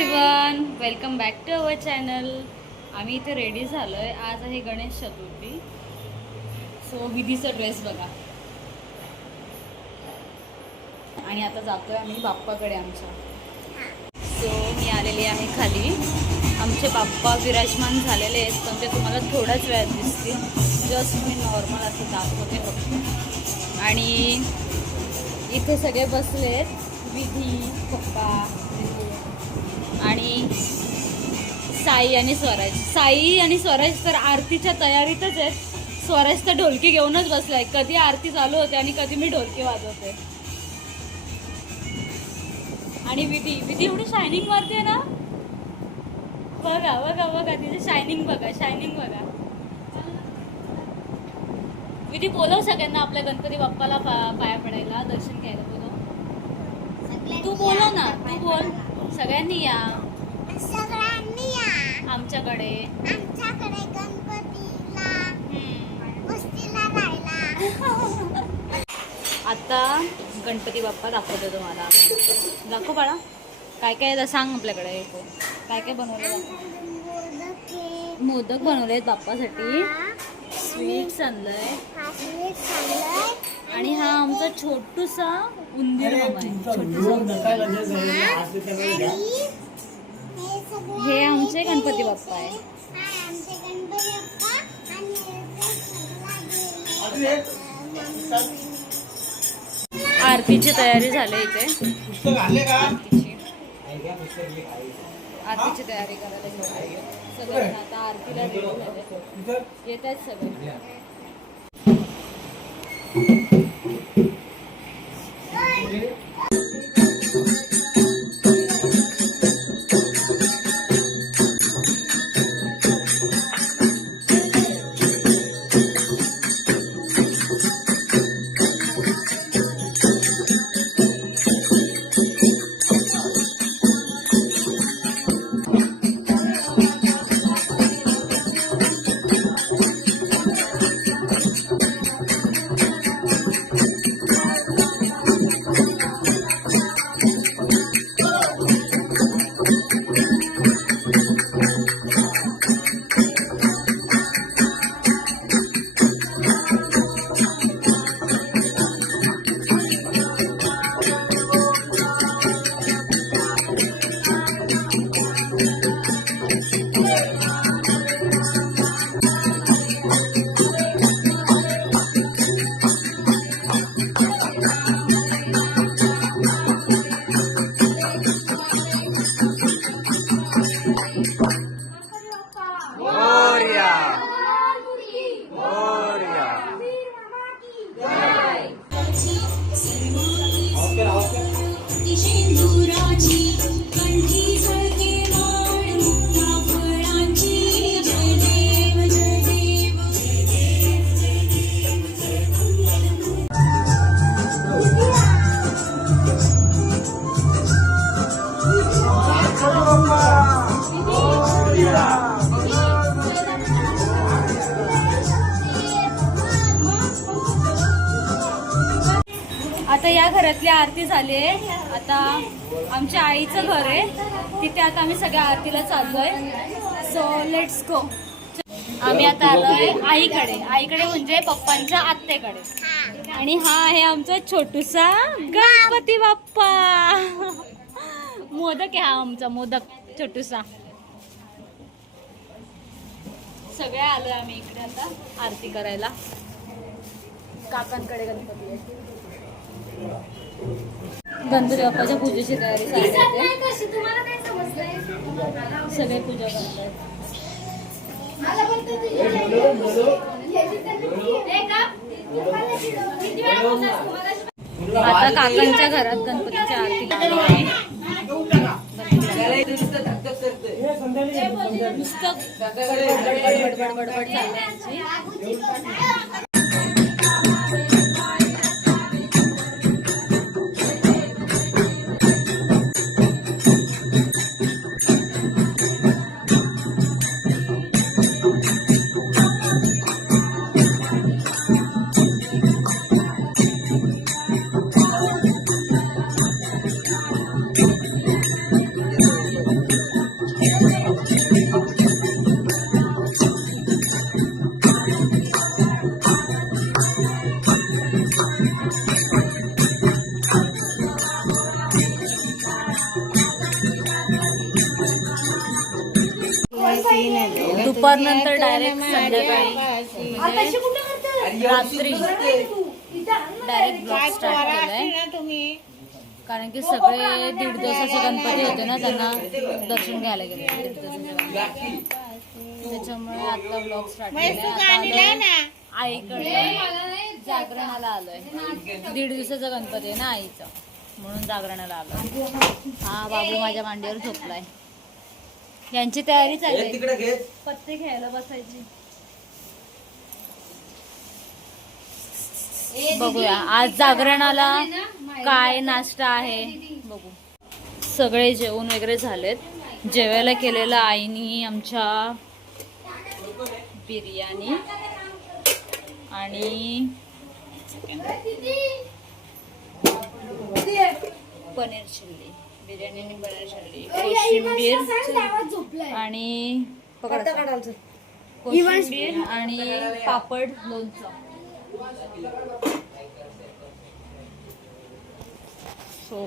Everyone, welcome back to our channel. आम्ही इथे ready झालो आहे. आज आहे गणेश चतुर्थी. सो विधीचा ड्रेस बघा. आणि आता जातोय आम्ही बाप्पाकडे आमच्या. सो मी आलेली आहे खाली. आमचे बाप्पा विराजमान झालेले आहेत, पण ते तुम्हाला थोड्याच वेळात दिसतील. जस्ट मी नॉर्मल असं दाखवते फक्त. आणि इथे सगळे बसले आहेत. विधी, पप्पा आणि साई आणि स्वराज. साई आणि स्वराज तर आरतीच्या तयारीतच आहेत. स्वराज तर ढोलकी घेऊनच बसलाय. कधी आरती चालू होते आणि कधी मी ढोलकी वाजवते. आणि विधी एवढी शायनिंग मारते ना. बघा बघा बघा तिथे शायनिंग बघा, शायनिंग बघा. विधी बोलव सगळ्यांना आपल्या गणपती बाप्पाला पाया पडायला, दर्शन घ्यायला बोलव. तू बोलव ना, तू बोल. सगळ्यांनी या, सगळ्यांनी या आमच्याकडे गणपतीला वस्तीला राहायला. आता गणपती बाप्पा दाखवतो तुम्हाला. दाखव बाळा, काय काय सांग आपल्याकडे. काय काय बनवलं. मोदक बनवलेत बाप्पासाठी. स्वीट्स आणलंय. आणि हा आमचा छोटूसा उंदीर मामा आहे. हे आमचे गणपती बाप्पा आहे. आरतीची तयारी झाली इथे. आरतीची तयारी करायला घेऊन सगळे आता आरतीला रेडी झाले. येत आहेत सगळे. आता या घरातली आरती झाली आहे. आता आमच्या आईचं घर आहे तिथे. आता आम्ही सगळ्या आरतीला चाललोय. So let's go. आम्ही आता आलोय आईकडे म्हणजे पप्पांच्या आत्तेकडे. आणि हा आहे आमचा छोटूसा गणपती बाप्पा. मोदक आहे हा आमचा मोदक छोटूसा. सगळे आलोय आम्ही इकडे आता आरती करायला. काकांकडे गणपती आहे. गणपती बाप्पाच्या पूजेची तयारी चालू आहे. सगळे पूजा करतात. आता काकांच्या घरात गणपतीची आरती आहे. नुसतं बडबड चालली. सीन आहे दुपारनंतर डायरेक्ट संध्याकाळी म्हणजे रात्री डायरेक्ट ब्लॉग स्टार्ट केलाय. कारण की सगळे 1.5 दिवसाचे गणपती होते ना, त्यांना दर्शन घ्यायला गेले 1.5 दिवसाचे गणपती. त्याच्यामुळे आता ब्लॉग स्टार्ट केलाय. आता आलोय आईकडे जागरणाला आलोय. 1.5 दिवसाचा गणपती आहे ना आईचा, म्हणून जागरणाला आलोय. हा बाबू माझ्या मांडीवर झोपलाय. यांची तयारी चालली आहे पत्ते खेळायला बसायची. बघूया आज जागरणाला काय नाश्ता आहे बघू. सगळे जेवण वगैरे झालेत. जेवायला केलेलं आईनी आमच्या बिर्याणी आणि पनीर चिल्ली. बिर्याणी आणि पनीर चिल्ली, कोशिंबीर आणि कोशिंबीर आणि पापड, लोणचं. सो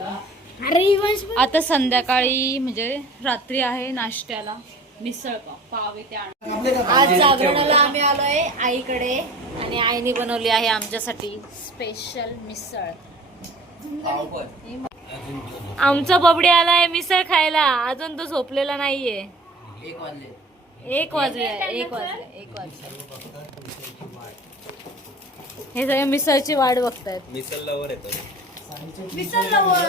आता संध्याकाळी म्हणजे रात्री आहे नाश्त्याला मिसळ पाव इथे आणतो. आज जागरणाला आम्ही आलोय आईकडे आणि आईने बनवली आहे आमच्यासाठी स्पेशल मिसळ. आमचा बबडी आलाय मिसळ खायला. अजून तो झोपलेला नाहीये. 1 वाजले. हे सगळे मिसळची वाट बघतायत. मिसल लवर येतो. मिसळ लवर.